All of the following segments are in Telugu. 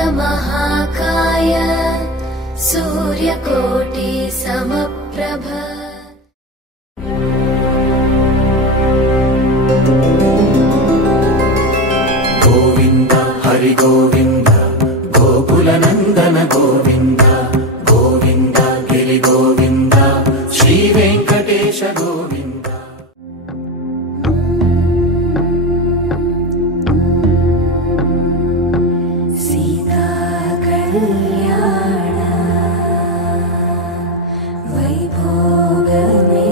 वक्रतुण्डमहाकाय सूर्यकोटि समप्रभ। गोविन्द हरि गोविन्द गोकुलनन्दन गोविन्द गोविन्द गिरि गोविन्द श्री वेङ्कटेश गोविन्द। सीता कल्याण वैभोगमे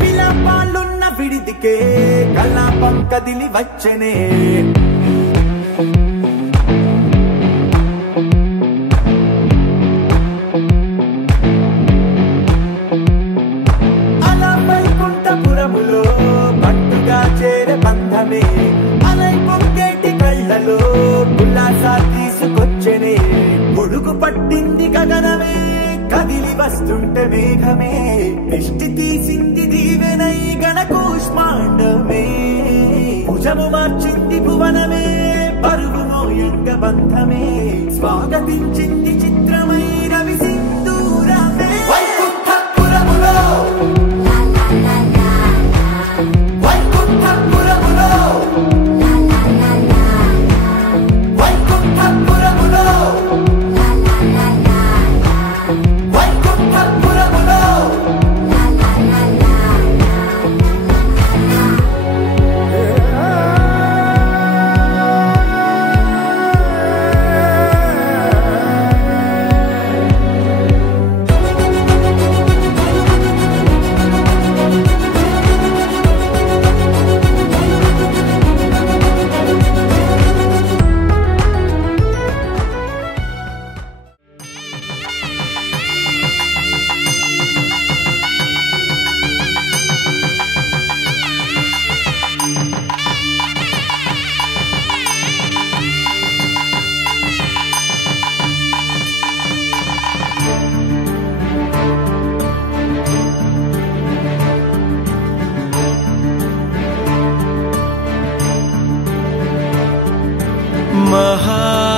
విలాపాలున్న విడిదికే కల్లాపం కదిలి వచ్చనే అలా వైకుంఠపురములో పట్టుగా చేరే బంధమే అలై పొంగేటి కళ్ళలో ఉల్లాసా తీసుకొచ్చనే ముడుగు పట్టింది గగనమే కదిలి వస్తుంటే మేఘమే దృష్టి తీసింది దీవెనై గణకూష్మాండమే భుజము మార్చింది భువనమే పరువు మోయంగ బంధమే స్వాగతించింది చిత్రమై రవి సింధూరమే వైకుంఠపురములో వైకుంఠపురములో వైకుంఠపురములో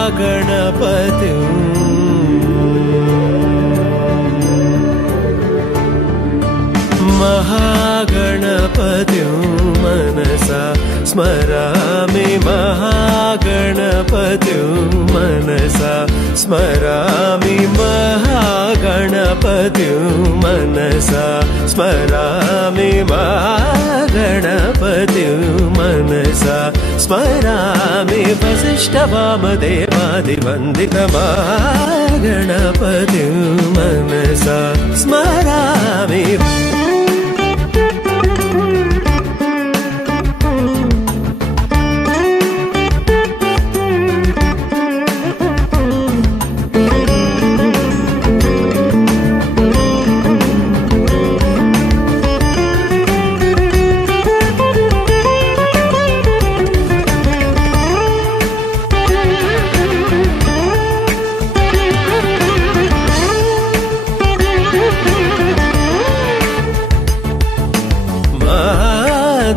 महागणपति महागणपति मनसा स्मरामि महागणपति मनसा स्मरामि महागणपति मनसा स्मरामि महागणपति मनसा स्मरामि वसिष्ठवामदेवादिवन्दितमागणपतिं मनसा स्मरामि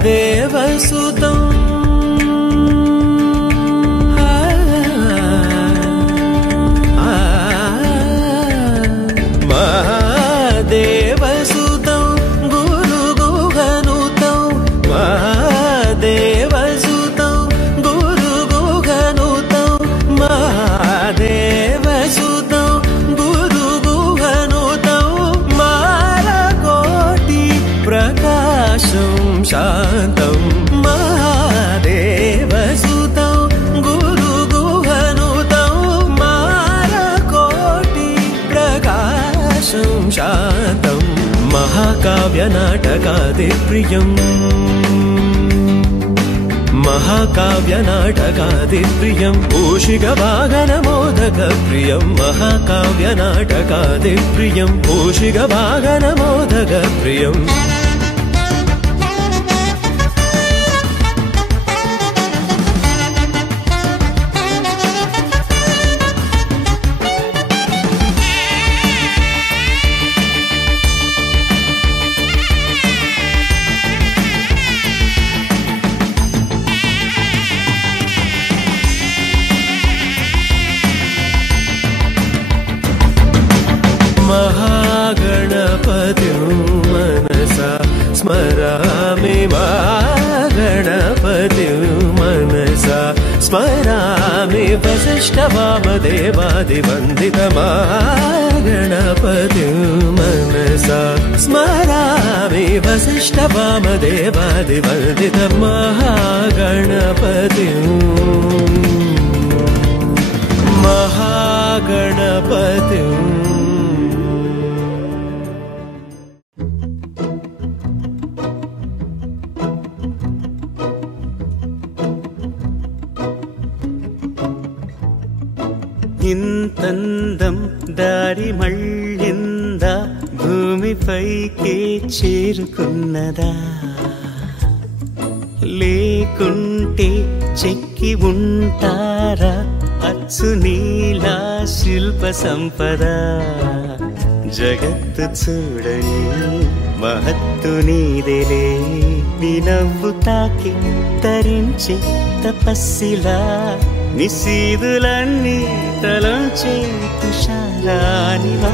देवसुतं महादेवसुतं गुरुगुहनुतं महादेवसुतं गुरुगुहनुतं महादेवसुतं गुरुगुहनुतं मालकोटि प्रकाशं शान्तं महादेवसुतं गुरुगुहनुतं मालकोटि प्रकाशं शान्तं महाकाव्यनाटकादिप्रियम् महाकाव्यनाटकादिप्रियं पूषिकवाहनमोदकप्रियं महाकाव्यनाटकादिप्रियं पूषिकवाहनमोदकप्रियम् महागणपतिं मनसा स्मरामि महागणपतिं मनसा स्मरामि वसिष्ठवामदेवादिवन्दितमागणपतिं मनसा स्मरामि वसिष्ठवामदेवादिवन्दितमहागणपतिं महागणपतिं ఇంతందం దారి మళ్ళిందా భూమిపైకే చేరుకున్నదా లేకుంటే చెక్కి ఉంటారా అచ్చు నీలా శిల్ప సంపద జగత్తు చూడని మహత్తు నీదేలే నీ నవ్వు తాకి తరించే తపస్సిలా నిశీదులన్నీ తలంచే తుషారానివా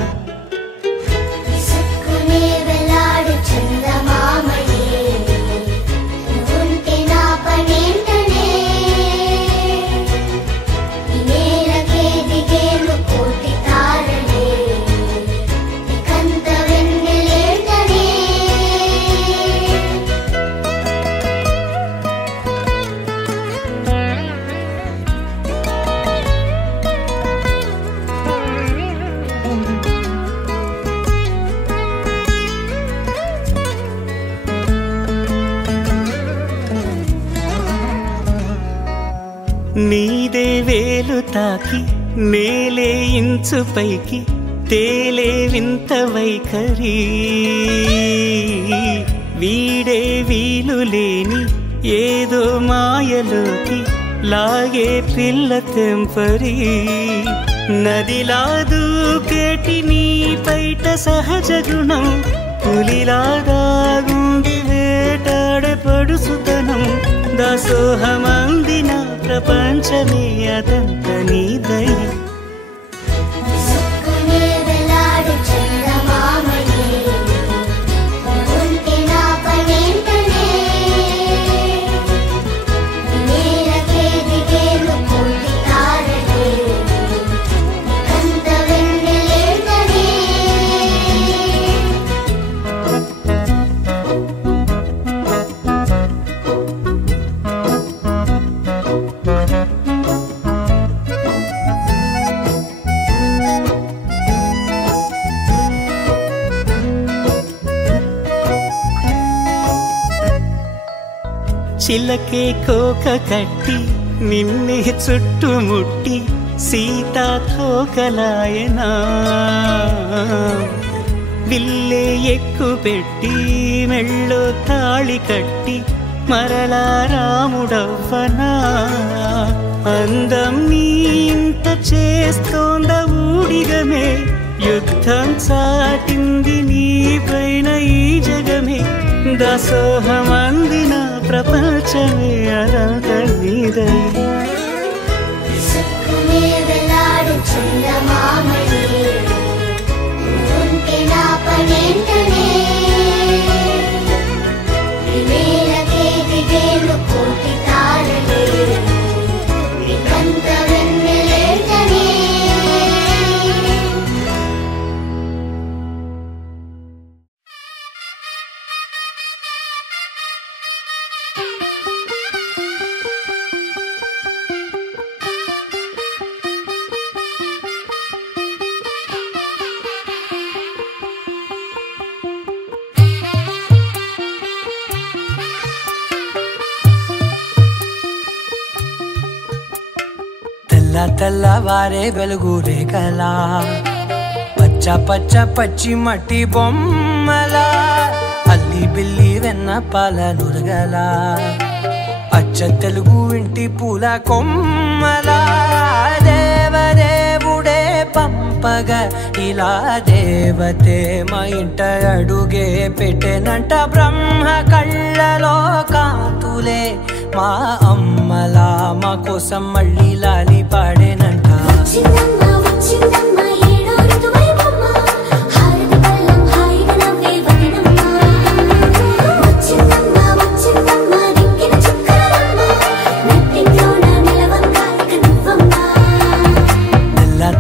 నీదే వేలు తాకి నేలే ఇంచు పైకి తేలే వింత వైఖరి వీడే వీలు లేని ఏదో మాయలోకి లాగే పిల్ల తెంపరి నదిలా దూకేటి నీ పైట సహజ గుణం పులిలాగా గుండి వేటాడే పడుసుతనం దాసోహమందిన ప్రపంచమే అదంత నీ దయ చిలకే కోక కట్టి నిన్నే చుట్టుముట్టి సీతా తోకలాయనా విల్లే ఎక్కు పెట్టి మెళ్ళో తాళి కట్టి మరలా రాముడవ్వనా అందం నీ ఇంత చేస్తోంద ఊడిగమే యుద్ధం చాటింది నీ పైన ఈ జగమే దాసోహమందిన ప్రపంచమే అనంత నీదై తెల్లవారే వెలుగు రేఖలా పచ్చ పచ్చ పచ్చి మట్టి బొమ్మలా అల్లి బిల్లి వెన్న పాల నురగలా అచ్చ తెలుగు ఇంటి పూల కొమ్మలా దేవదేవుడే పంపగా ఇలా దేవతే మా ఇంట అడుగే పెట్టెనంట బ్రహ్మ కళ్ళలో కాంతులే మా అమ్మలా మా కోసం మళ్ళీ లాలి పాడేనంట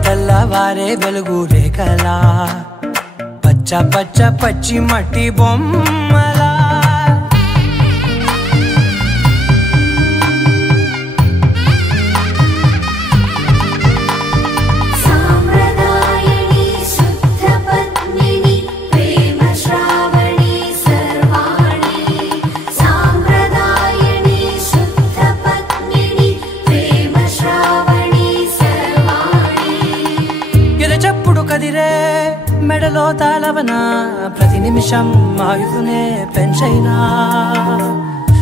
తెల్లవారే వెలుగు రేఖలా పచ్చ పచ్చ పచ్చి మట్టి బొమ్మలా మెడలో తాళవన ప్రతి నిమిషం ఆయుధునే పెంచైనా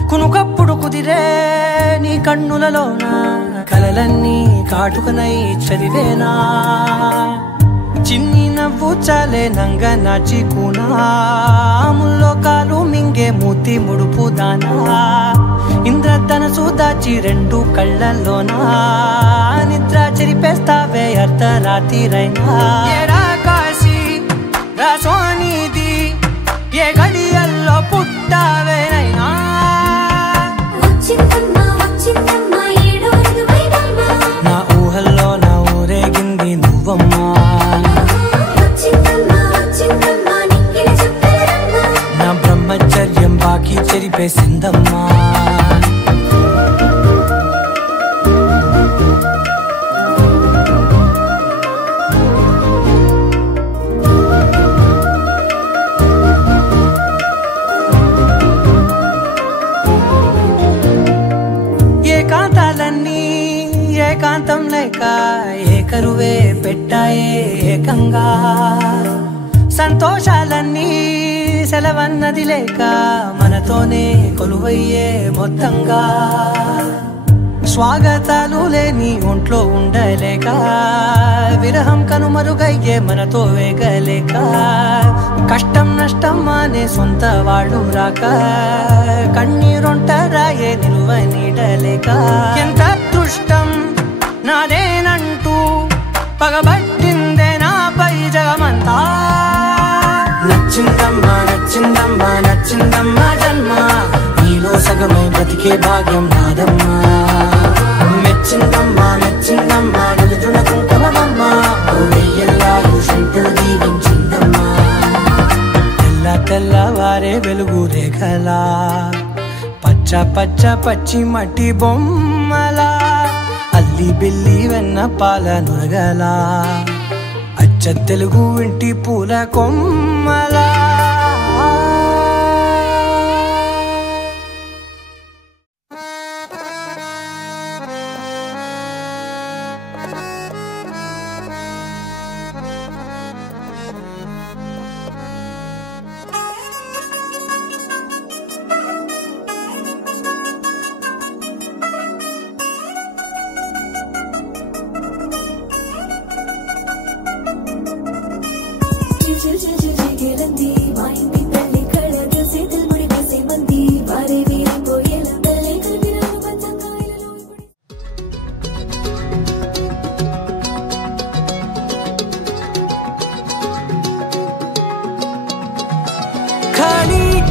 కునుకప్పుడు కుదిరే నీ కన్నులలోన కలలన్నీ కాటుకనై చదివేనా చిన్ని నవ్వు చాలే నంగ నాచి కూనాముల్లో కాలు మింగే మూతి ముడుపు దానా ఇంద్రధనసు దాచి రెండు కళ్ళల్లోనా నిద్ర చెరిపేస్తావే అర్ధరాత్రిరైనా రాసోనిది ఏ గడియల్లో పుట్టావేనైనా నా ఊహల్లో నా ఊరేగింది నువ్వమ్మా నా బ్రహ్మచర్యం బాకీ చెరిపేసిందమ్మా ఏకాంతం లేక ఏకరువే పెట్టాయే ఏకంగా సంతోషాలన్నీ సెలవన్నది లేక మనతోనే కొలువయ్యే మొత్తంగా స్వాగతాలు లేని ఒంట్లో ఉండలేక విరహం కనుమరుగయ్యే మనతో వేగలేక కష్టం నష్టం అనే సొంత వాళ్ళు రాక కన్నీరొంటరాయే నిలువ నీడలేక ఎంత అదృష్టం నాదేనంటూ పగబట్టిందే నాపై జగమంతా నచ్చిందమ్మా నచ్చిందమ్మా నచ్చిందమ్మా జన్మ నీలో సగమై బ్రతికే భాగ్యం నాదమ్మా మెచ్చిందమ్మా మెచ్చిందమ్మా నిలుచున కుంకుమమ్మా వెయ్యల్లాలు శంకరు దీవించిందమ్మా తెల్లవారే వెలుగు రేఖలా పచ్చ పచ్చ పచ్చి మట్టి బొమ్మలా అల్లి బిల్లి వెన్న పాల నురగలా అచ్చ తెలుగు ఇంటి పూల కొమ్మలా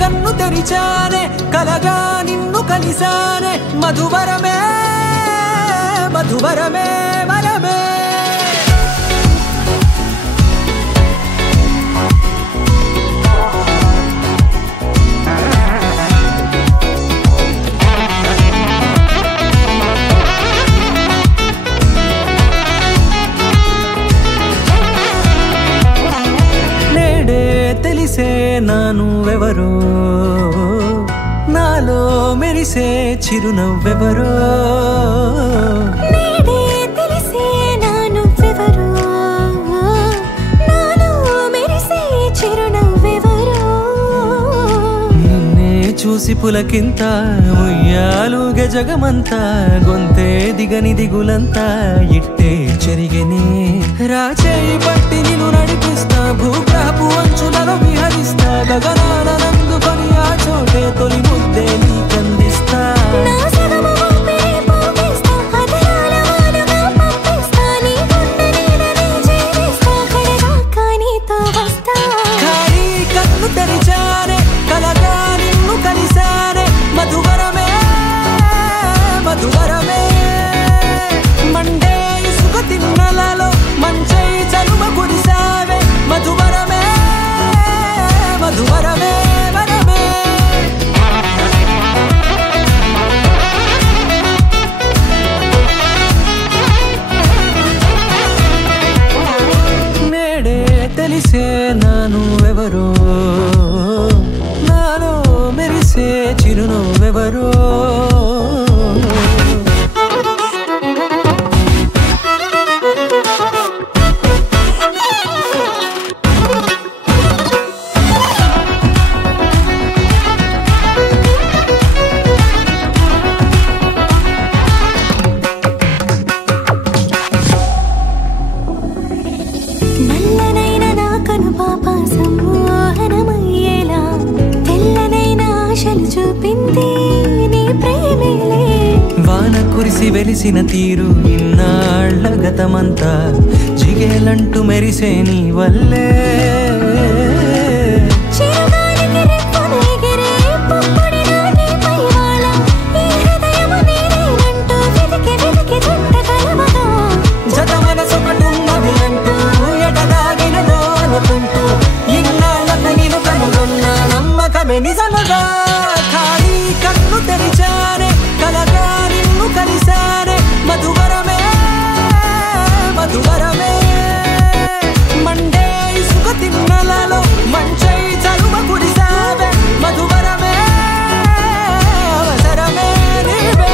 కన్ను తెరిచానే కలగా నిన్ను కలిసానే మధువరమే మధువరమే వరమే తెలిసే నానువెవరో నాలో మెరిసే చిరునవ్వెవరో నేడే తెలిసే నానువెవరో నాలో మెరిసే చిరునవ్వెవరో నిన్నే చూసి పులకింత ఉయ్యాలుగే జగమంతా గొంతే దిగని దిగులంతా ఇట్టే చెరిగెనే రాచేయి పట్టి నిన్ను నడిపిస్తా భూగ్రహపు అంచులలో విహరిస్తా గగనాన నందుకొని ఆ చోటే తొలి ముద్దే నీకందిస్తా నా సగము ఊపిరి పోగిస్తా అదరాల వానగా పంపిస్తా నీ గుండె నీడనే చేరిస్తా కడదాకా నీతో వస్తా ఖాళీ కన్ను తెరిచానే కలగా నిన్ను కలిసానే మధువరమే మధువరమే మండే ఇసుక తిన్నలలో మంచై చలువ కురిసావే మధువరమే మధువరమే వరమే నేడే తెలిసే నానువెవరో నాలో మెరిసే చిరునవ్వెవరో నల్లనైన నా కనుపాప సమ్మోహనమయ్యేలా తెల్లనైన ఆశలు చూపింది నీ ప్రేమేలే వాన కురిసి వెలిసిన తీరు ఇన్నాళ్ల గతమంతా జిగేలంటూ మెరిసే నీ వల్లే చిరుగాలికి రెప్పను ఎగిరే పుప్పొడిన నీపై వాళ ఈ హృదయము నీదేనంటూ వెతికి వెతికి జంట కలవగా జత మనసొకటున్నది అంటూ ఎటదాగినదో అనుకుంటూ ఇన్నాళ్లకు నేను కనుగొన్న నమ్మకమే నిజముగా ఖాళీ కన్ను తెరిచానే కలగా నిన్ను కలిసానే మధువరమే మధువరమే మండే ఇసుక తిన్నలలో మంచై చలువ కురిసావే మధువరమే అవసరమే నీవే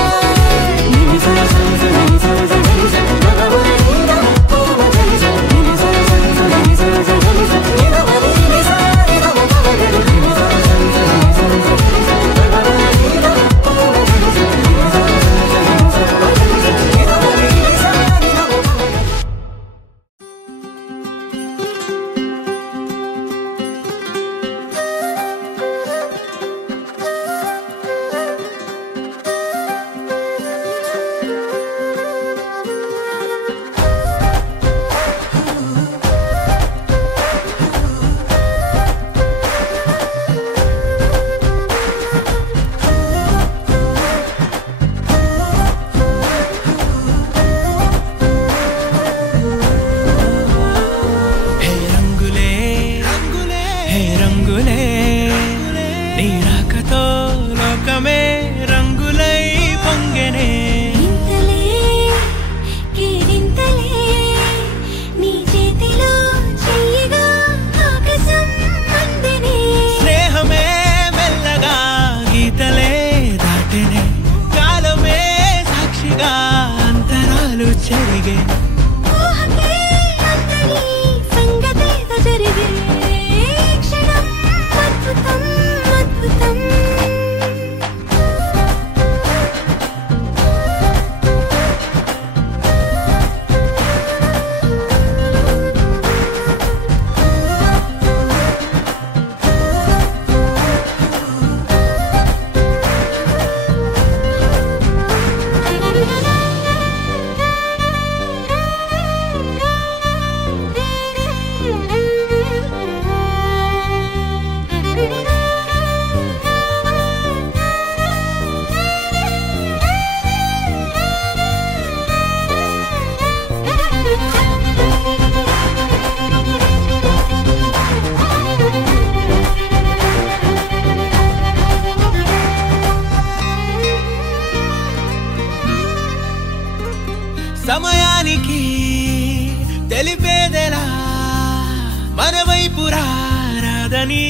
నీ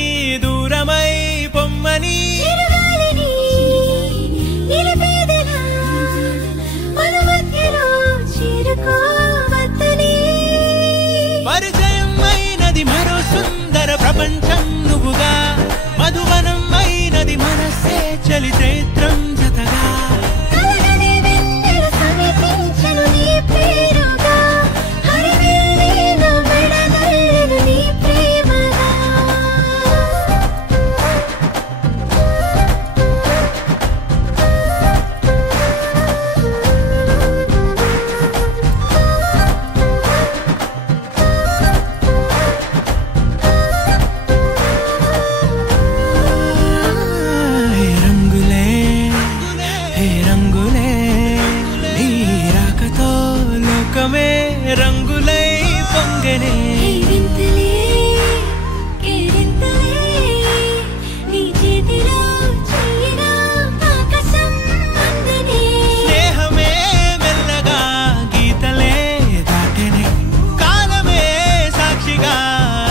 దూరమై పొమ్మని చిరుగాలిని నిలిపేదెలా మన మధ్యలో చేరుకోవద్దని పరిచయం అయినది మరో సుందర ప్రపంచం నువ్వుగా మధువనం అయినది మనసే చలి చైత్రం జతగా కలగని వెన్నెల సమీపించను నీ పేరుగా హరివెల్లి నా మెడనల్లను నీ ప్రేమగా హే రంగులే హే రంగులే నీ రాకతో లోకమే రంగులై పొంగనే కేరింతలే కేరింతలే నీ చేతిలో చెయ్యినా ఆకాశం అందనే స్నేహమే మెల్లగా గీతలే దాటెనే కాలమే సాక్షిగా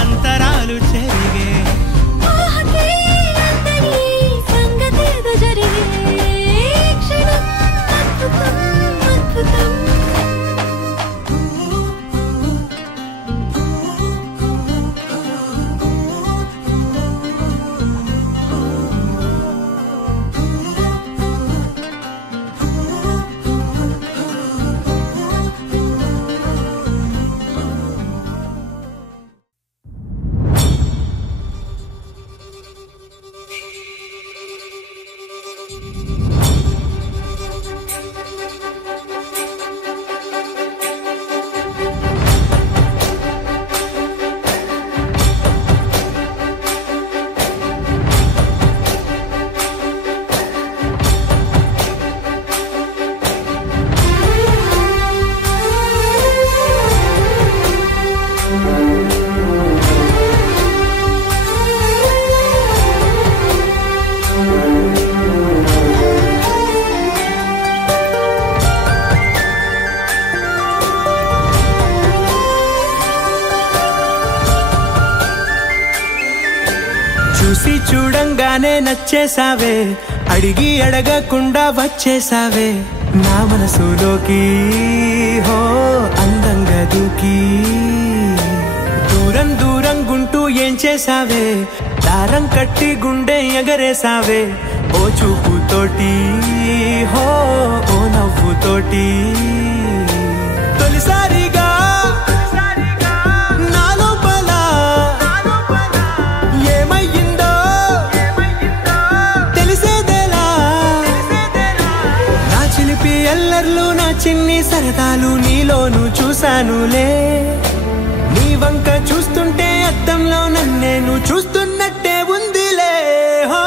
అంతరాలు చెరిగే ఊహకే అందని సంగతేదో జరిగే క్షణం అద్భుతం అద్భుతం చూసి చూడంగానే నచ్చేసావే అడిగి అడగకుండా వచ్చేసావే నా మనసులోకి హో అందంగా దూకి దూరం దూరం గుంటూ ఏం చేసావే దారం కట్టి గుండె ఎగరేసావే ఓ చూపుతోటి హో ఓ నవ్వుతోటి తొలిసారిగా నా లోపల ఏమయ్యిందో తెలిసేదేలా నా చిలిపి ఎల్లర్లు నా చిన్ని సరదాలు నీలోను చూశానులే నీ వంక చూస్తుంటే అద్దంలో నన్నేను చూస్తున్నట్టే ఉందిలే హో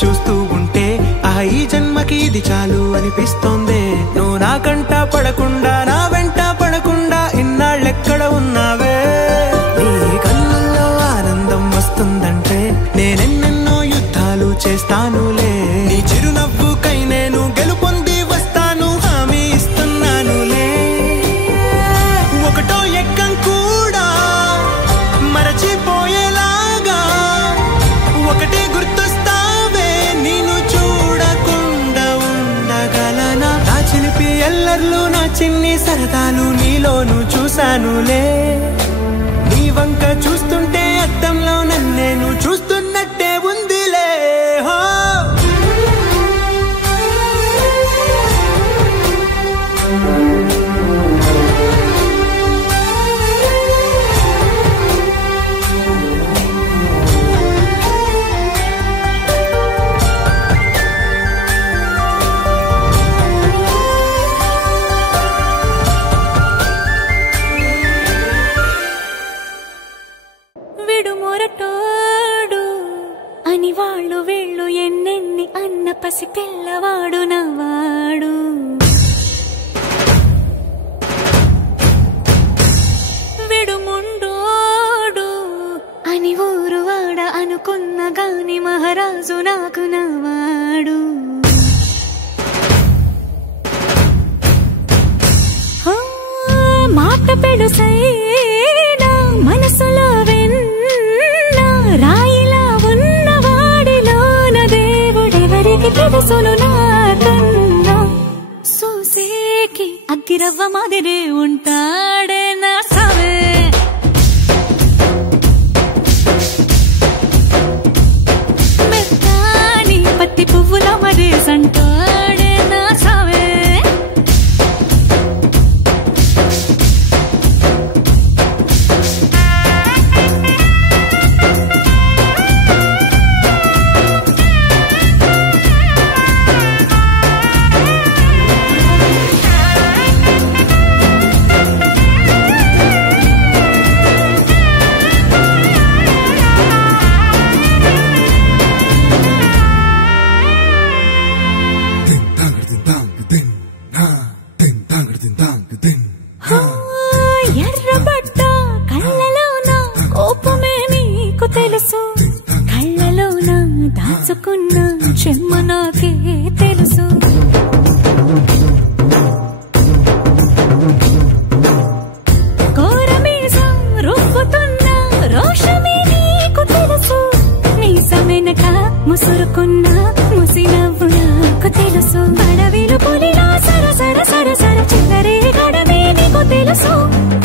చూస్తూ ఉంటే ఈ జన్మకి ఇది చాలు అనిపిస్తోంది నువ్వు నా కంట పడకుండా నా వెంట పడకుండా ఇన్నాళ్ళెక్కడ ఉన్నావే నీ కళ్ళల్లో ఆనందం వస్తుందంటే నేనెన్నెన్నో యుద్ధాలు చేస్తానులే నీ చిరునవ్వుకై నేను గెలుపొంది వస్తాను హామీ ఇస్తున్నానులే ఒకటో ఎక్కం కూడా మరచిపోయేలాగా ఒకటే గుర్తొస్తావే నేను చూడకుండా ఉండగలనా నా చిలిపి ఎల్లర్లు నా చిన్ని సరదాలు నీలోను చూశానులే నీ వంక చూస్తుంటే అద్దంలో నన్నేను చూస్తున్నట్టే ఉందిలే హో విడు మొరటోడు అని వాళ్ళు వీళ్ళు ఎన్నెన్ని అన్న పసి పిల్లవాడు నవ్వాడు. విడు ముండోడు అని ఊరు వాడ అనుకున్న గాని మహారాజు నాకు నవ్వాడు. మాట పెడుసైనా మనసులో వెన్నా రాయిలా ఉన్నవాడిలోన దేవుడెవరికి తెలుసును నాకన్నా. సూసేకి అగ్గిరవ్వ మాదిరి ఉంటాడే నా సవే. మెత్తాని పత్తి పువ్వుల మరి సంటాడే నా సవే. ఎర్రబడ్డ కళ్ళలోన కోపమే నీకు తెలుసు, కళ్ళలోన దాచుకున్న చెమ్మ నాకే తెలుసు. కోరమీసం రుబ్బుతున్న రోషమే నీకు తెలుసు, మీసమెనక ముసురుకున్న ముసినవ్వు నాకు తెలుసు. అడవిలు పులిలా సరసర సరసర చిల్లరే గడమే నీకు తెలుసు,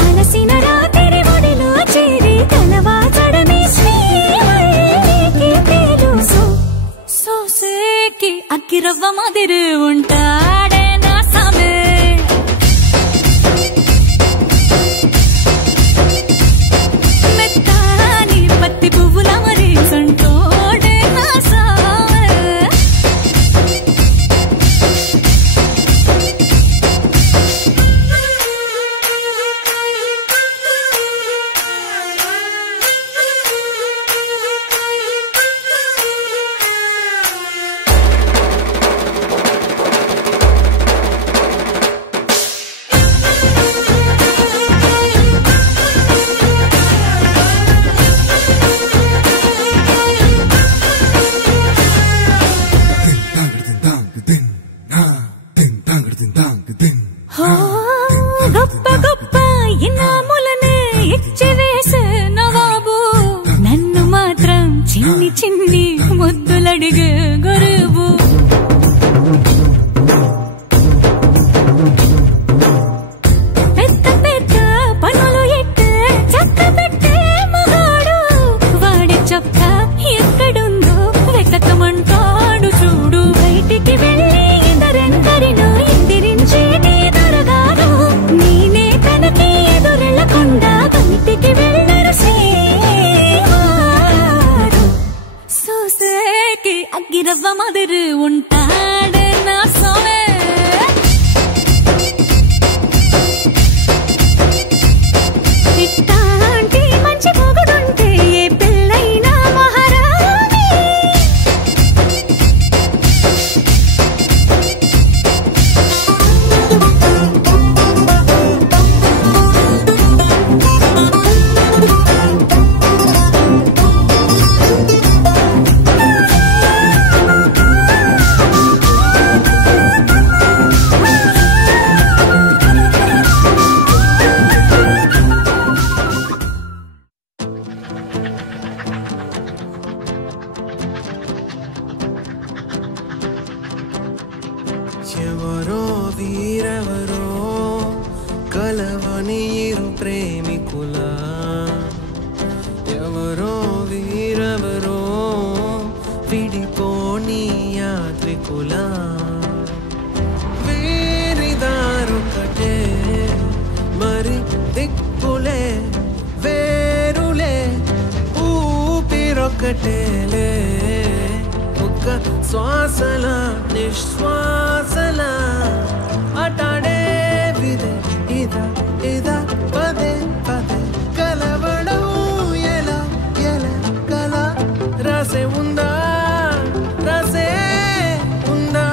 అలసిన రాత్రి ఒడిలో చేరి తలవాచడమే శ్రీకి తెలుసు. సోసేకి అగ్గిరవ్వ మాదిరి ఉంటాడే నా సమే. మెత్తాని పత్తి పువ్వుల మరి సంటోడే నా సమే. గొప్ప గొప్ప ఇనాములనే ఇచ్చి వేసే నవాబు, నన్ను మాత్రం చిన్ని చిన్ని ముద్దులడిగే గరువు. పెద్ద పెద్ద పనులు ఎట్టే చక్క పెట్టే మగాడు, వాడి చొక్క ఎక్కడుందో వెతకమంటాడు చూడు. బయటికి వెళ్ళి ఇద్దరెందరినో ఎదిరించేటి దొరగారు, నేనే తనకి ఎదురెళ్ళకుండా బయటికి వెళ్ళరు శ్రీవారు. సూసేకి అగ్గిరవ్వ మాదిరి ఉంటాడే నా సోమే. ఇట్టాంటి మంచి పొగడుంటే ఏ పిల్లైనా మహారాణి. ఎవరో వీరెవరో కలవని ఇరు ప్రేమికుల, ఎవరో వీరెవరో విడిపోని యాత్రికుల. వీరిదారొకటే మరి దిక్కులే వేరులే, ఊపిరొకటేలే. ఒక్క శ్వాసల నిశ్వాసల అటాడే విదే ఇదా ఇదా పదే పదే కలవడం ఎలా రాసే ఉందా రాసే ఉందా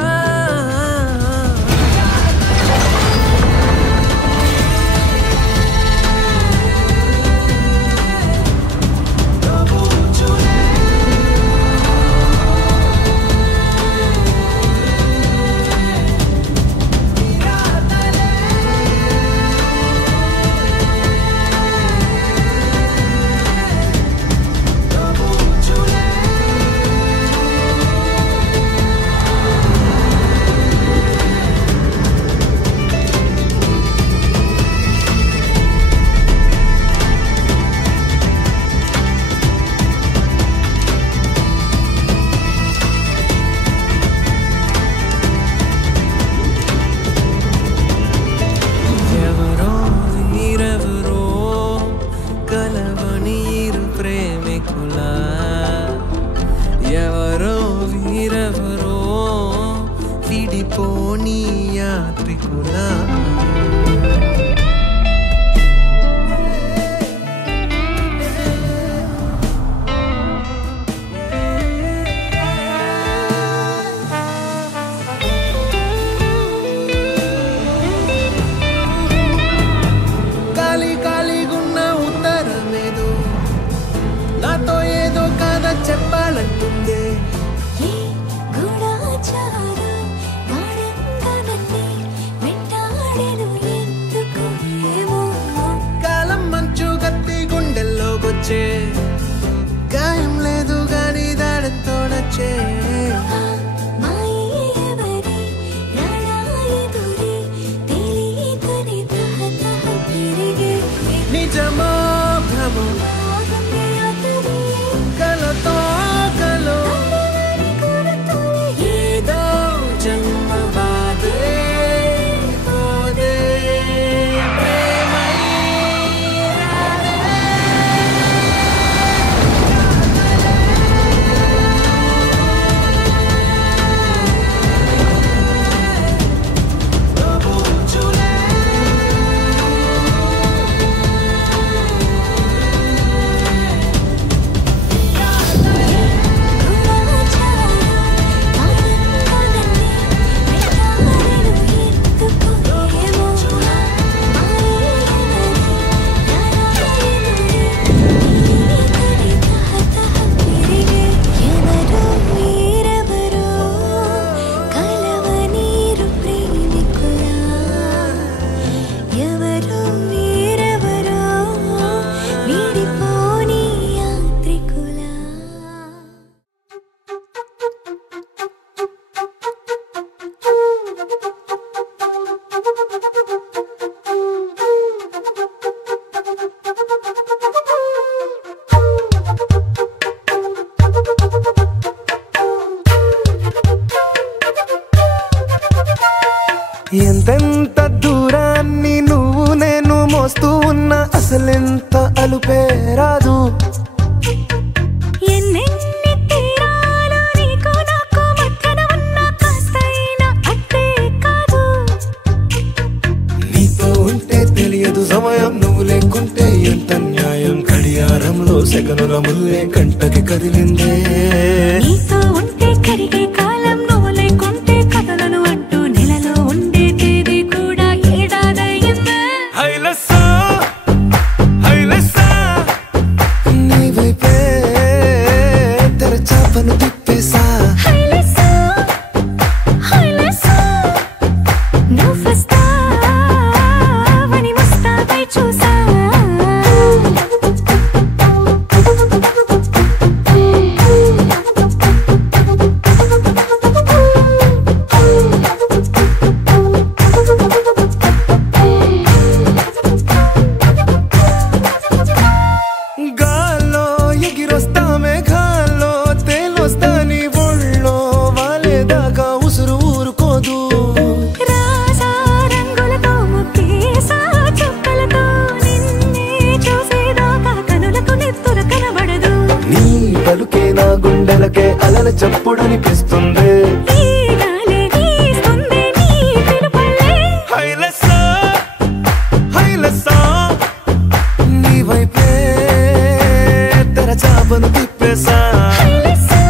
ఎవరో వీరెవరో విడిపోని యాత్రికులా ఖాళీ ఖాళీగున్న ఉత్తరమేదో నాతో ఏదో కథ చెప్పాలంటుందే కాలం మంచు గత్తి గుండెల్లోకొచ్చే గాయం లేదు గాని దాడంతో నచ్చే నిజమో భ్రమో కలతో కలో ఏదో జన్మ బాధే పోదే ప్రేమై ఎంతెంత దూరాన్ని నువ్వు నేను మోస్తూ ఉన్నా అసలెంత అలుపే రాదు ఎన్నెన్ని తీరాలు నీకు నాకు మధ్యన ఉన్న కాస్తైనా అట్టే కాదు నీతో ఉంటే తెలియదు సమయం నువ్వు లేకుంటే ఎంత న్యాయం గడియారంలో సెకనుల ముల్లే కంటకి కదిలిందే నీతో ఉంటే కరిగే కాలం నువ్వు లేకుంటే కథలను అంటూ నెలలో ఉండే తేదీ కూడా ఏడాదయ్యిందే నీ వైపే తెరచాపను తిప్పేసా నువ్వు వస్తావని ముస్తాబై చూసా గాల్లో ఎగిరొస్తా మేఘాల్లో తేలొస్తా నీ ఒళ్ళో వాలేదాకా ఉసురు ఊరుకోదు రాజా రంగులతో ముక్కేసా చుక్కలతో నిన్నే చూసేదాకా కనులకు నెత్తుర కనబడదు నీ పలుకే నా గుండెలకే అలల చప్పుడనిపిస్తుంది ఈ గాలి వీస్తుంది నీ పిలుపులే నీ వైపే తెరచాపను తిప్పేసా హైలెస్సా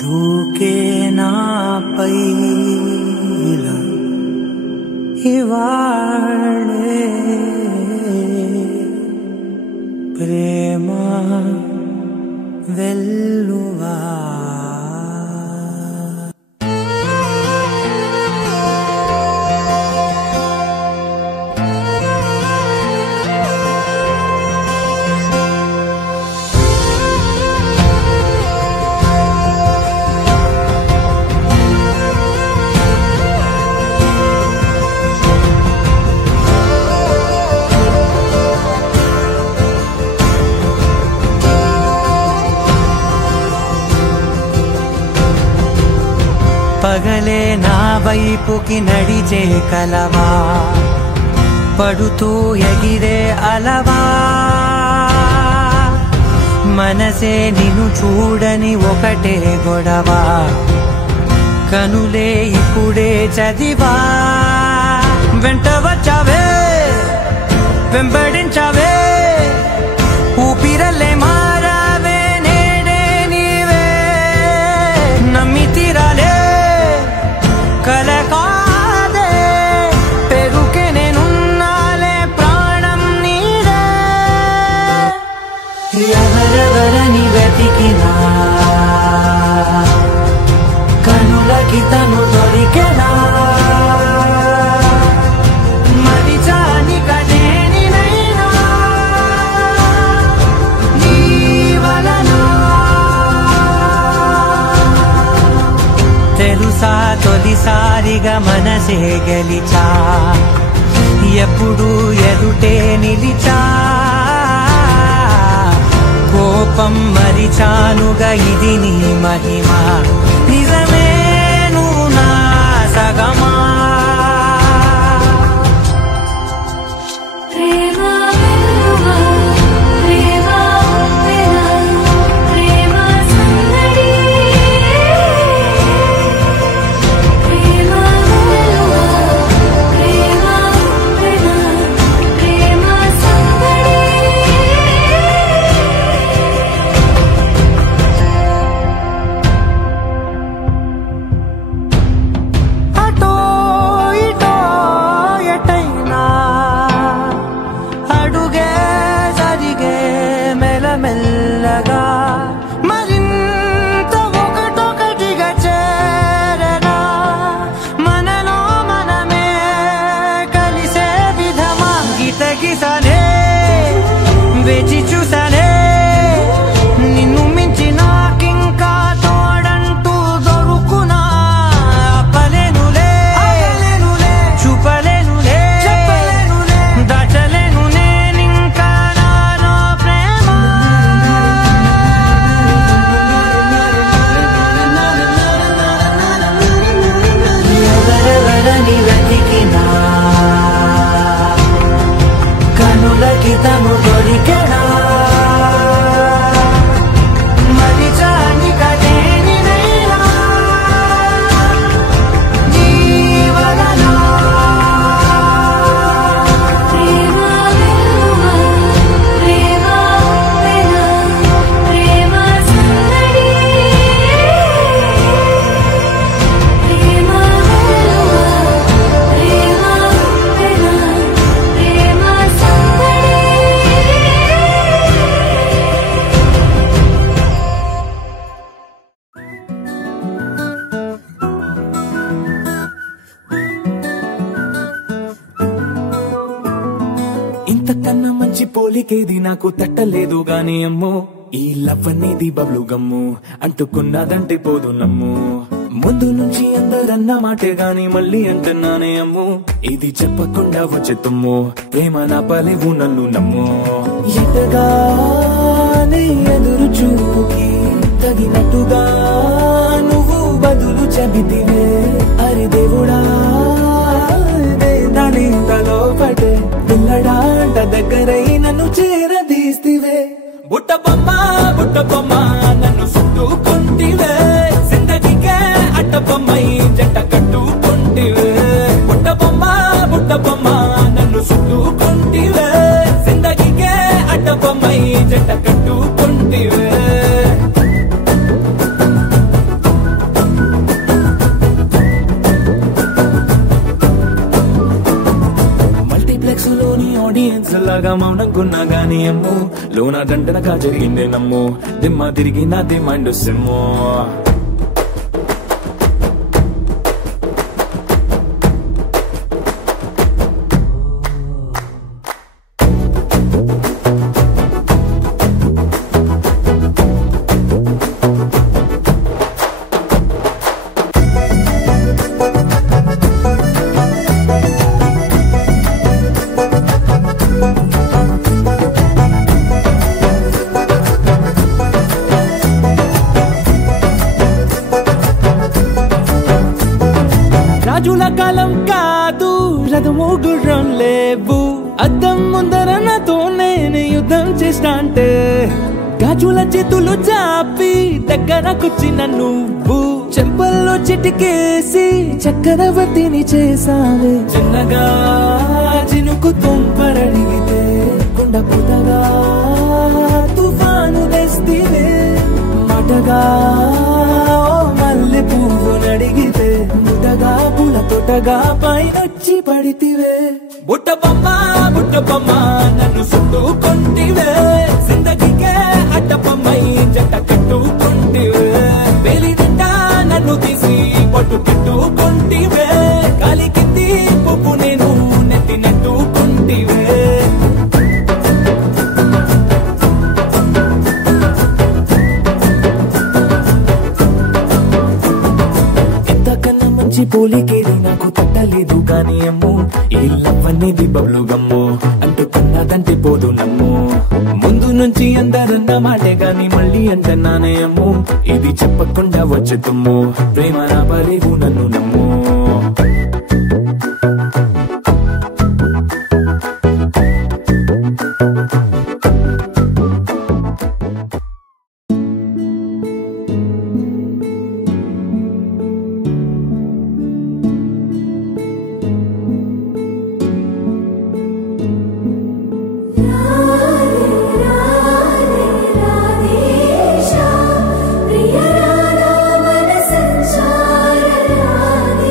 దూకే నాపై ఇలా ఇవాళే ప్రేమ వెల్లువా. పగలే నా వైపుకి నడిచే కలవా, పడుతూ ఎగిరే అలవా, మనసే నిన్ను చూడని ఒకటే గొడవ, కనులే ఇప్పుడే చదివా. వెంట వచ్చావే వెంబడించావే, ఊపిరల్లే మారావే నేడే నీవే, నమ్మి తీరాలే కలకాదే, పెరుకే నేనున్నాలే ప్రాణం నీదే. ఎవరెవరని వెతికినా కనులకి తను దొరికెనా, మరిచాని కదేనినైనా నీ వలన. తెలుసా తొలిసారిగా మనసే గెలిచా, ఎప్పుడు ఎదుటే నిలిచా, కోపం మరిచానుగా ఇది నీ మహిమ, నిజమే నువ్వు నా సగమా. మెల్లగా మరింత ఒకటొకటిగా చేరనా, మనలో మనమే కలిసే విధమా. గితగిసనే వేచి చూసానే, నిన్ను మించి నాకింకా తోడంటూ దొరుకునా. అప్పలేనులే చూపలేనులే దాచలేను నేనింకా నాలో ప్రేమ. ఎవరెవరని వెతికినా కనులకి తను దొరికెనా, మరిచాని కదేనినైనా నీ వలన. ఇంతకన్నా మంచి పోలికేది నాకు తట్టలేదు గాని అమ్మో, ఈ లవ్ అనేది బబ్లు గమ్ము, అంటుకున్నదంటే పోదు నమ్ము. ముందు నుంచి అందరన్న మాటే గాని మళ్ళీ అంటున్నానే అమ్ము, ఇది చెప్పకుండా వచ్చే తుమ్ము, ప్రేమ నా పలేవు నన్ను నమ్ము. ఎటగానే ఎదురు చూకి తగినట్టుగా నువ్వు బదులు చెబితివే, అరే దేవుడా దాని తలో పడే పిల్లడాంట దగ్గరై నన్ను చేరదీస్తివే. బుట్ట బొమ్మ నన్ను చుట్టుకుంటివే, జిందగీకే అట్ట బొమ్మై జంట కట్టుకుంటివే. బుట్ట బొమ్మ నన్ను చుట్టుకుంటివే, జిందగీకే అట్ట బొమ్మై జంట కట్టుకుంటివే. ఇంతలాగా మౌనంకున్నా గానీ అమ్ము లోన దండనగా జరిగిందే నమ్ము దిమ్మ తిరిగి నాది మైండ్ సిమ్ము రాజుల కాలం కాదు రథము గుర్రం లేవు అద్దం ముందర నాతో నేను యుద్ధం చేస్తా అంటే గాజుల చేతులు చాపి దగ్గరకొచ్చిన నువ్వు చెంపల్లో చిటికేసి చక్రవర్తిని చేసావే చిన్నగా చినుకు తుంపరడిగితే కుండ పుటగా తుఫాను తెస్తివే మాటగా మల్లె పువ్వు నడిగితే ముటగా పుల తొటగా పైనొచ్చి పడితివే బుట్ట బొమ్మ నన్ను చుట్టుకొంటివే జిందగీకే అడ్డపమ్మై జంట కట్టుకొంటివే వేలి నిండా నన్ను తీసి పట్టు పెట్టుకొంటివే కాలి కింది పువ్వు నేను నెత్తి నెట్టుకొంటివే పోలికేది నాకు తట్టలేదు కానీ అమ్ము ఈ లవ్ అనేది బబ్లు గమ్ము అంటుకున్నదంటే పోదు నమ్ము ముందు నుంచి అందరన్న మాటే గాని మళ్ళీ అంటున్నానే అమ్ము ఇది చెప్పకుండా వచ్చే తుమ్ము ప్రేమ నా పలేవు నన్ను నమ్ము ప్రియ రాధా మన సంచార రాధే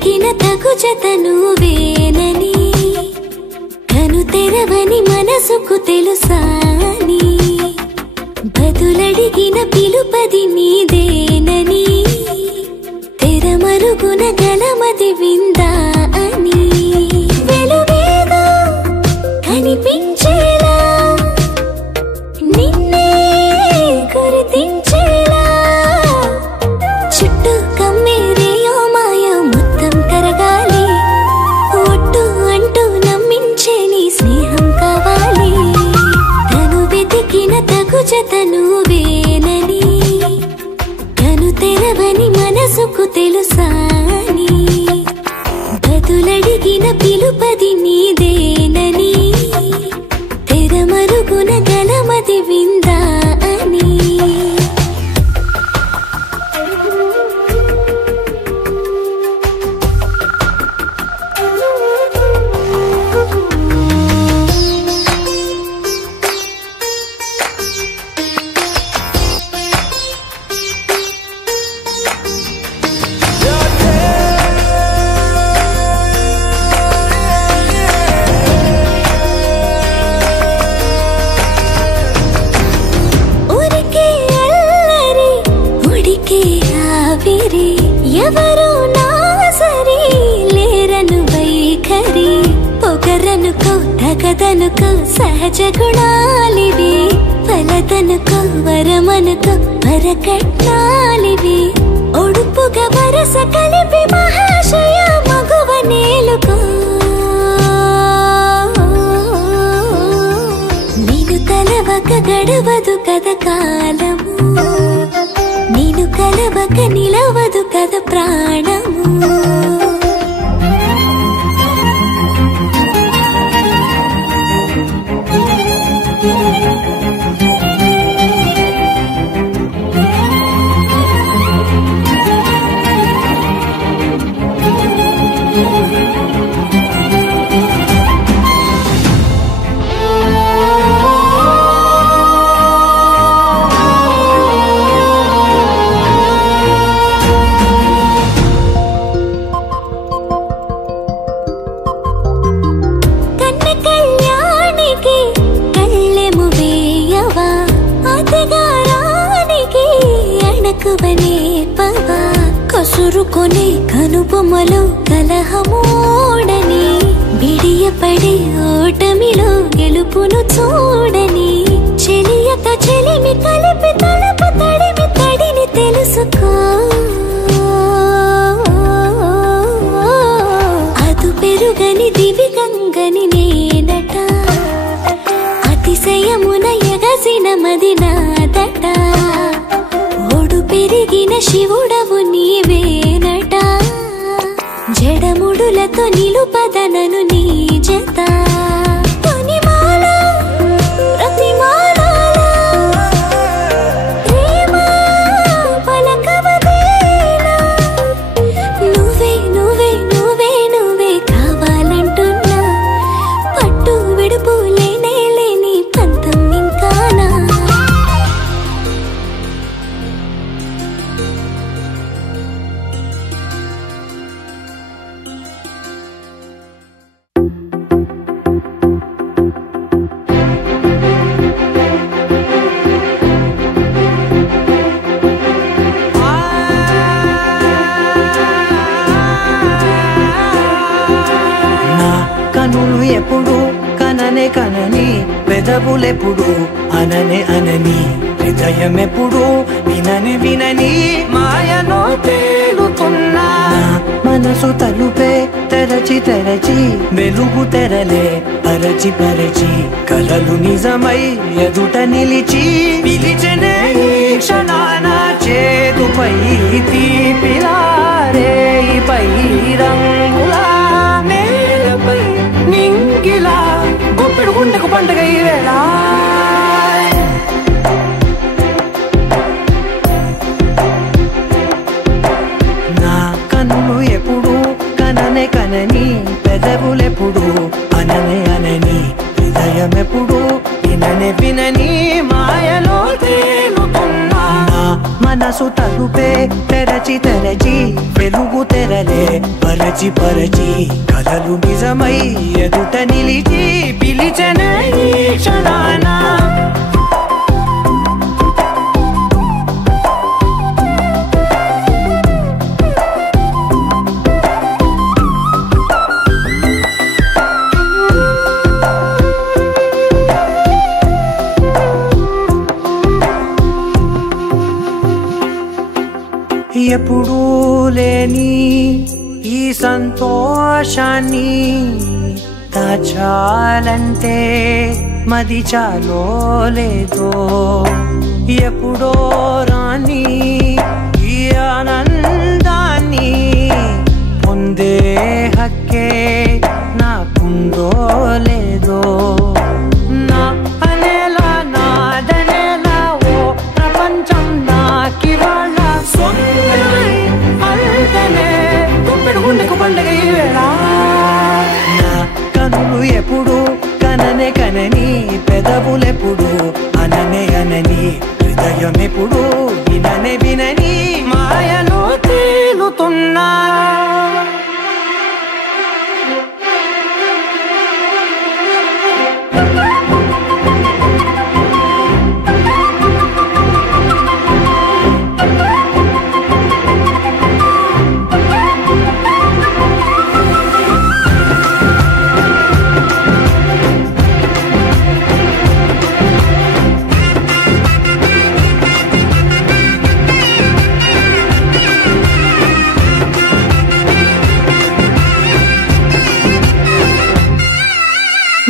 వెతికిన తగు జత నువ్వేనని కను తెరవని మనసుకు తెలుసాని బదులడిగిన పిలుపది నీదేనని తెరమరుగున గలమది విందా అని వెలుగేదో కనిపించేలా నిన్నే గుర్తించేలా చుట్టూ కమ్మేరేయో మాయ మొత్తం కరగాలి ఒట్టు అంటూ నమ్మించే నీ స్నేహం కావాలి తను వెతికిన తగు జత నువ్వేనని కను తెరవని మనసుకు తెలుసాని బదులడిగిన పిలుపది నీదేనని తెరమరుగున గలమది విందా అని ఎవరు నా సరి లేరను వైఖరి పొగరనుకో తగదనుకో సహజ గుణాలివి ఫలదనుకో వరమనుకో వరకట్నాలివి ఒడుపుగా వరస కలిపి మహాశయ మగువ నేలుకో నేను తలవక గడవదు కథ కాలము నేను కలవక నిలవదు కథ ప్రాణము కసురుకొనే కనుబొమ్మలో కలహమోడని బిడియపడే ఓటమిలో గెలుపును చూడని చెలియత చెలిమి కలిపి తలపు తడిమి తడిని తెలుసుకో అదు పెరుగని దివి గంగని నేనట అతిశయమున ఎగసిన మది నాదట పెరిగిన శివుడవు నీవేనట జడముడులతో నిలుపదనను నీ జత తొనిమాల ప్రతిమాల ప్రేమ పలకవదేనా నువ్వే నువ్వే నువ్వే నువ్వే కావాలంటున్నా పట్టు విడుపు లేనే లేని పంతం ఇంకానా ఎప్పుడు కననే కనని పెదవులెప్పుడు అననే అనని హృదయం ఎప్పుడు వినని వినని మాయలో తేలుతున్నా మనసు తలుపే తెరచి తెరచి వెలుగు తెరలే పరచి పరచి కలలు నిజమై ఎదుట నిలిచి పిలిచనే క్షణాన చేతుపై తీపిలారే పై రంగులా నేలపై నింగిలా గుప్పెడు గుండెకు పండుగ ఈ వేళ నా కన్నులు ఎప్పుడు కననే కనని పెదవులెప్పుడు అననే అనని హృదయం ఎప్పుడు విననే వినని మాయలో తేలుతున్నా మనసు మనసు తలుపే తెరచి తెరచి వెలుగు తెరలే పరచి పరచి కలలు నిజమై ఎదుట నిలిచి పిలిచెనే ఈ క్షణాన ఎప్పుడూ లేని ఈ సంతోషాన్ని దాచాలంటే మది చాలో లేదో ఎప్పుడో రాని ఈ ఆనందాన్ని పొందే హక్కే నాకుందో లేదో నా అనేలా నాదనేలా ఓ ప్రపంచం నాకివాళ్ళ పండుగ నా కనులు ఎప్పుడు కననే కనని పెదవులెప్పుడు అననే అనని హృదయం ఎప్పుడు విననే వినని మాయలో తేలుతున్నా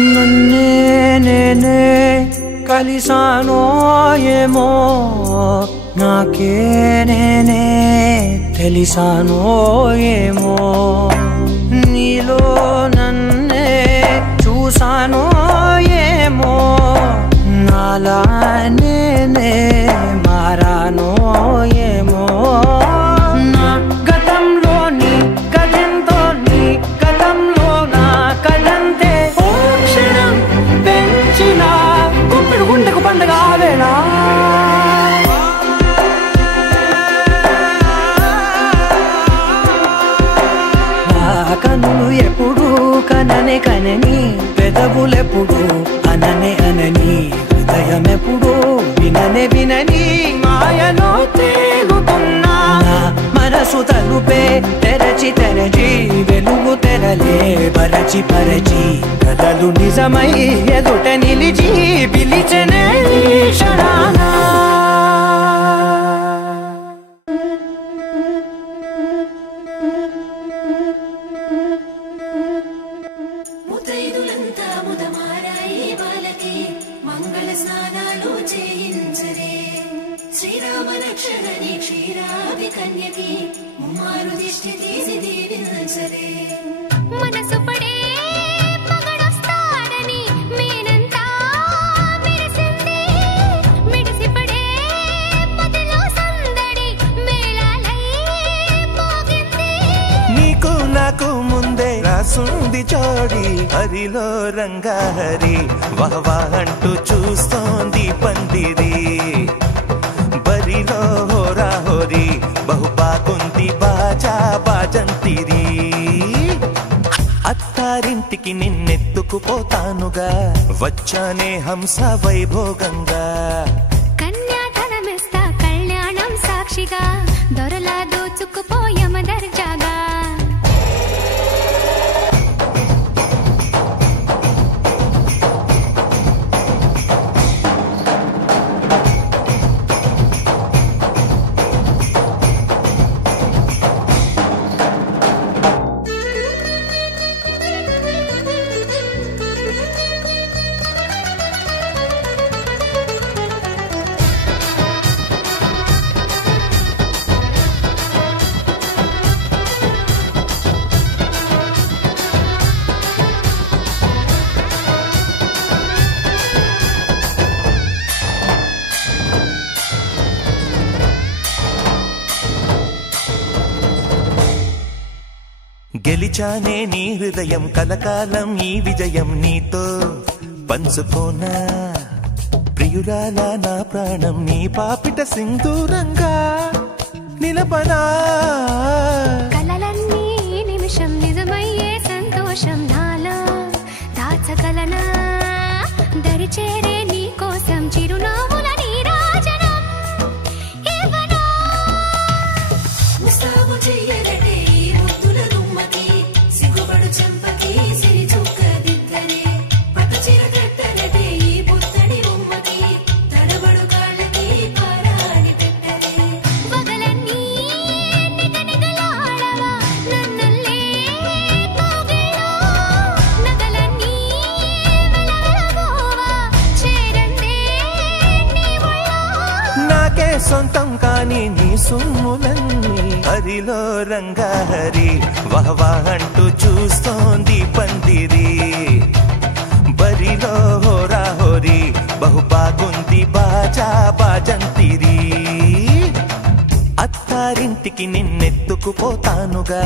నన్నే నేనే కలిసానో ఏమో నాకే నేనే తెలిసానో ఏమో నీలో నన్నే చూసానో ఏమో నాలా నేనే మారానో ఏమో నా గతంలోని గతంతో నీ గతంలో నా కదంతే గుండెకు పండుగ ఆవేళ కనులు ఎప్పుడు కననే కనని పెదవులెప్పుడు అననే అనని హృదయం ఎప్పుడు విననే వినని మాయలో తేలుతున్నా మనసు తలుపే తెరచి తెరచి వెలుగు తెరలే పరచి పరచి కలలు నిజమై ఎదుట నిలిచి పిలిచెనే క్షణాన ముతైదులంతా ముదమారాయి బాలకి మంగళ స్నానాలు చేయించరే శ్రీరామ రక్షణని క్షీరాభి కన్యకి ముమ్మారు దిష్టి తీసి దీవించరే మనసు పడే మగడొస్తాడని మేనంతా మెరిసింది మిడిసిపడే పదిలో సందడి మేళాలై మోగింది నీకు నాకు ముందే రాసుంది జోడి హరిలో రంగా హరి వహవా అంటూ చూస్తోంది పందిరి బరిలో హోరా హోరి బహుబాగుంది బాజా బాజంతిరి అత్తారింటికి నిన్నెత్తుకుపోతానుగా వచ్చానే హంస వైభోగంగా కన్యాధనమిస్తా కళ్యాణం సాక్షిగా దొరలా దోచుకుపోయమ దర్జాగా గెలిచానే నీ హృదయం కలకాలం ఈ విజయం నీతో పంచుకోనా ప్రియురాలా నా ప్రాణం నీ పాపిట సింధూరంగా నిలపనా కలలన్నీ నిమిషం నిజమయ్యే సంతోషం నాలో దాచగలనా దరిచేరే నీ కోసం చిరునవ్వుల నీరాజనం ఇవ్వనా ముస్తాబు చెయ్యరటే ఈ ముద్దుల గుమ్మకి సిగ్గుపడు చెంపకి సిరి చుక్క దిద్దరే పట్టు చీర కట్టరటే ఈ పుత్తడి బొమ్మకి తడబడు కాళ్ళకి పారాడి పెట్టరే పగలన్నీ నిగనిగలాడవా నన్నల్లే కోగిలో నగలన్నీ వెలవెలబోవా చేరందే నీ ఒళ్ళో నాకే సొంతం కాని నీ సొమ్ములన్నీ హరిలో రంగాహరి వహవా అంటూ చూస్తోంది పందిరి బరిలో హోరా హోరి బహు బాగుంది బాజా బాజంతిరి అత్తారింటికి నిన్నెత్తుకుపోతానుగా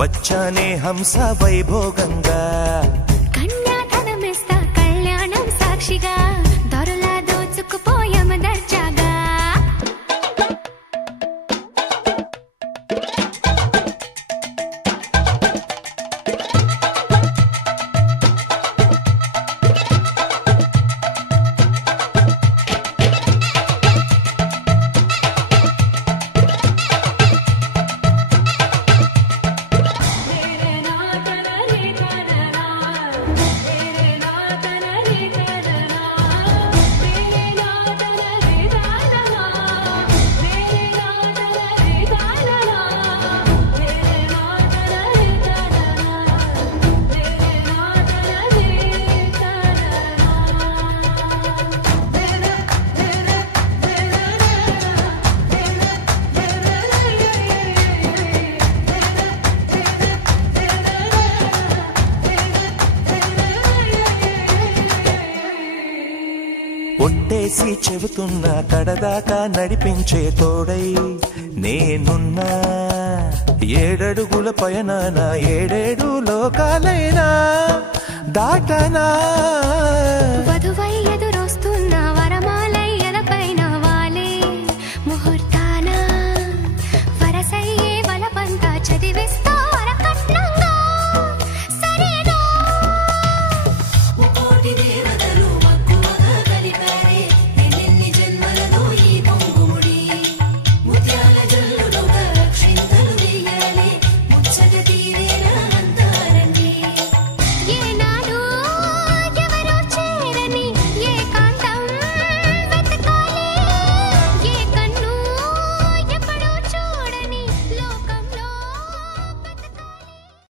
వచ్చానే హంస వైభోగంగా కన్యాధనమిస్తా కళ్యాణం సాక్షిగా దొరలా దోచుకుపోయామ దర్జాగా ఒట్టేసి చెబుతున్నా కడదాకా నడిపించే తోడై నేనున్నా ఏడడుగుల పయనాన ఏడేడు లోకాలైనా దాటనా వధువై ఎదురొస్తున్న వరమాలై ఎదపైన వాలే ముహూర్తాన వరసయ్యే వలపంతా చదివిస్తా వరకట్నంగా సరేనా ముకోటి దేవతలు మక్కువగా కలిపారే ఎన్నెన్ని జన్మలలో ఈ పొంగుముడి ముత్యాల జల్లులుగా క్షింతలు వేయాలి ముచ్చట తీరేలా అంతారండి ఏనాడు